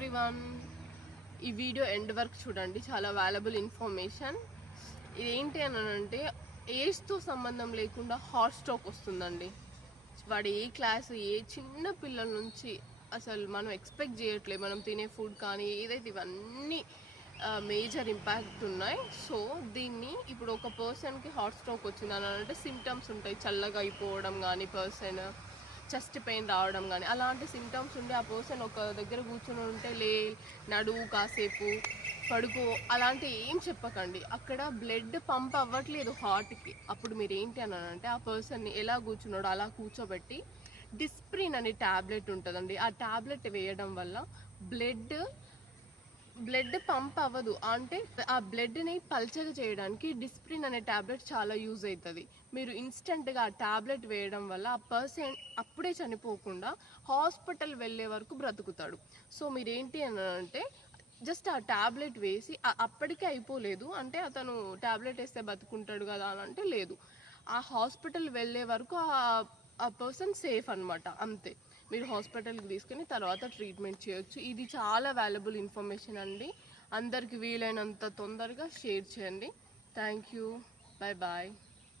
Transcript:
Everyone, ఈ video end వరకు చూడండి, చాలా వాల్యుబుల్ ఇన్ఫర్మేషన్. ఇదేంటి అని అంటే ఏజ్తో సంబంధం లేకుండా హార్ట్ స్ట్రోక్ వస్తుందండి. వాడు ఏ క్లాస్, ఏ చిన్న పిల్లల నుంచి అసలు మనం ఎక్స్పెక్ట్ చేయట్లేదు. మనం తినే ఫుడ్ కానీ ఏదైతే ఇవన్నీ మేజర్ ఇంపాక్ట్ ఉన్నాయి. సో దీన్ని ఇప్పుడు ఒక పర్సన్కి హార్ట్ స్ట్రోక్ వచ్చింది అని అంటే సిమ్టమ్స్ ఉంటాయి. చల్లగా అయిపోవడం కానీ, పర్సన్ చెస్ట్ పెయిన్ రావడం కానీ, అలాంటి సిమ్టమ్స్ ఉండి ఆ పర్సన్ ఒక దగ్గర కూర్చొని ఉంటే నడువు కాసేపు పడుకో అలాంటి ఏం చెప్పకండి. అక్కడ బ్లడ్ పంప్ అవ్వట్లేదు హార్ట్కి. అప్పుడు మీరు ఏంటి అని అంటే ఆ పర్సన్ని ఎలా కూర్చున్నాడో అలా కూర్చోబెట్టి డిస్ప్రిన్ అనే ట్యాబ్లెట్ ఉంటుందండి. ఆ ట్యాబ్లెట్ వేయడం వల్ల బ్లడ్ పంప్ అవ్వదు. అంటే ఆ బ్లడ్ని పల్చగా చేయడానికి డిస్ప్రిన్ అనే ట్యాబ్లెట్ చాలా యూజ్ అవుతుంది. మీరు ఇన్స్టెంట్గా ఆ ట్యాబ్లెట్ వేయడం వల్ల ఆ పర్సన్ అప్పుడే చనిపోకుండా హాస్పిటల్ వెళ్ళే వరకు బ్రతుకుతాడు. సో మీరేంటి అని అంటే జస్ట్ ఆ ట్యాబ్లెట్ వేసి అప్పటికే అయిపోలేదు అంటే అతను ట్యాబ్లెట్ వేస్తే బతుకుంటాడు కదా అని అంటే లేదు. ఆ హాస్పిటల్ వెళ్ళే వరకు ఆ పర్సన్ సేఫ్ అనమాట. అంతే. మీరు హాస్పిటల్కి తీసుకుని తర్వాత ట్రీట్మెంట్ చేయొచ్చు. ఇది చాలా వాల్యుబుల్ ఇన్ఫర్మేషన్ అండి. అందరికి వీలైనంత తొందరగా షేర్ చేయండి. Thank you. Bye bye.